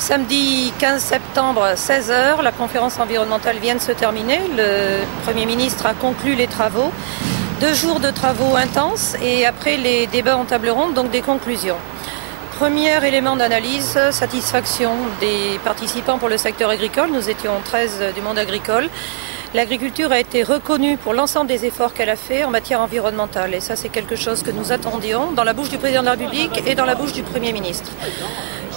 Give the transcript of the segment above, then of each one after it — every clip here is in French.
Samedi 15 septembre, 16 h, la conférence environnementale vient de se terminer. Le Premier ministre a conclu les travaux. 2 jours de travaux intenses et après les débats en table ronde, donc des conclusions. Premier élément d'analyse, satisfaction des participants pour le secteur agricole. Nous étions 13 du monde agricole. L'agriculture a été reconnue pour l'ensemble des efforts qu'elle a fait en matière environnementale. Et ça, c'est quelque chose que nous attendions dans la bouche du président de la République et dans la bouche du Premier ministre.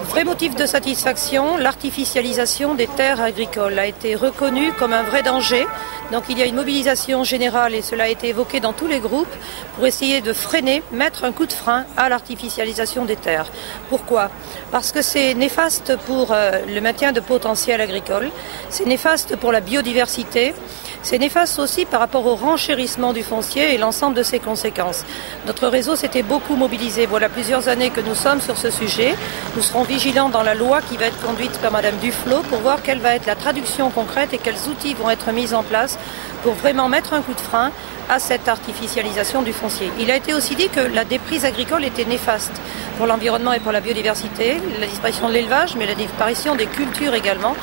Vrai motif de satisfaction, l'artificialisation des terres agricoles a été reconnue comme un vrai danger. Donc il y a une mobilisation générale et cela a été évoqué dans tous les groupes pour essayer de freiner, mettre un coup de frein à l'artificialisation des terres. Pourquoi? Parce que c'est néfaste pour le maintien de potentiel agricole, c'est néfaste pour la biodiversité, c'est néfaste aussi par rapport au renchérissement du foncier et l'ensemble de ses conséquences. Notre réseau s'était beaucoup mobilisé. Voilà plusieurs années que nous sommes sur ce sujet. Nous serons vigilants dans la loi qui va être conduite par Madame Duflot pour voir quelle va être la traduction concrète et quels outils vont être mis en place pour vraiment mettre un coup de frein à cette artificialisation du foncier. Il a été aussi dit que la déprise agricole était néfaste pour l'environnement et pour la biodiversité, la disparition de l'élevage, mais la disparition des cultures également.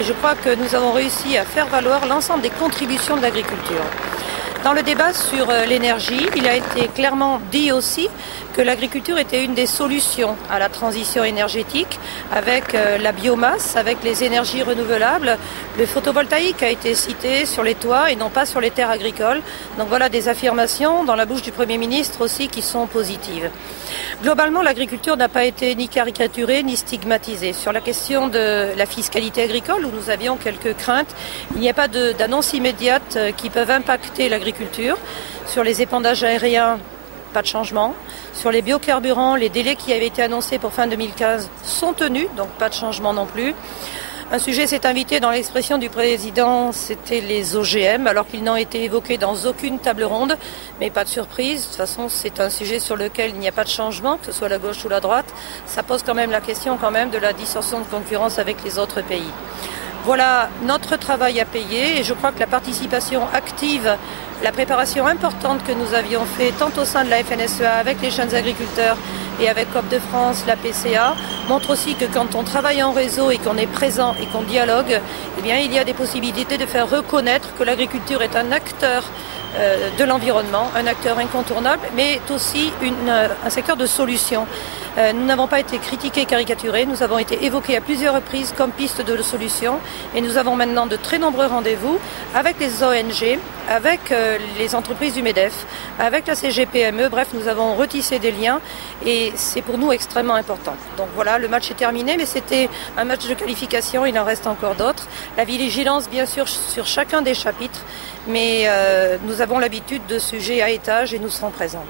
Et je crois que nous avons réussi à faire valoir l'ensemble des contributions de l'agriculture. Dans le débat sur l'énergie, il a été clairement dit aussi que l'agriculture était une des solutions à la transition énergétique avec la biomasse, avec les énergies renouvelables. Le photovoltaïque a été cité sur les toits et non pas sur les terres agricoles. Donc voilà des affirmations dans la bouche du Premier ministre aussi qui sont positives. Globalement, l'agriculture n'a pas été ni caricaturée ni stigmatisée. Sur la question de la fiscalité agricole, où nous avions quelques craintes, il n'y a pas d'annonces immédiates qui peuvent impacter l'agriculture. Sur les épandages aériens, pas de changement. Sur les biocarburants, les délais qui avaient été annoncés pour fin 2015 sont tenus, donc pas de changement non plus. Un sujet s'est invité dans l'expression du président, c'était les OGM, alors qu'ils n'ont été évoqués dans aucune table ronde, mais pas de surprise. De toute façon, c'est un sujet sur lequel il n'y a pas de changement, que ce soit la gauche ou la droite. Ça pose quand même la question de la distorsion de concurrence avec les autres pays. Voilà notre travail à payer et je crois que la participation active, la préparation importante que nous avions fait tant au sein de la FNSEA avec les jeunes agriculteurs et avec COP de France, la PCA, montre aussi que quand on travaille en réseau et qu'on est présent et qu'on dialogue, eh bien, il y a des possibilités de faire reconnaître que l'agriculture est un acteur de l'environnement, un acteur incontournable, mais aussi un secteur de solution. Nous n'avons pas été critiqués, caricaturés, nous avons été évoqués à plusieurs reprises comme piste de solution et nous avons maintenant de très nombreux rendez-vous avec les ONG, avec les entreprises du MEDEF, avec la CGPME, bref, nous avons retissé des liens et c'est pour nous extrêmement important. Donc voilà, le match est terminé, mais c'était un match de qualification, il en reste encore d'autres. La vigilance, bien sûr, sur chacun des chapitres, mais nous avons l'habitude de sujets à étage et nous serons présents.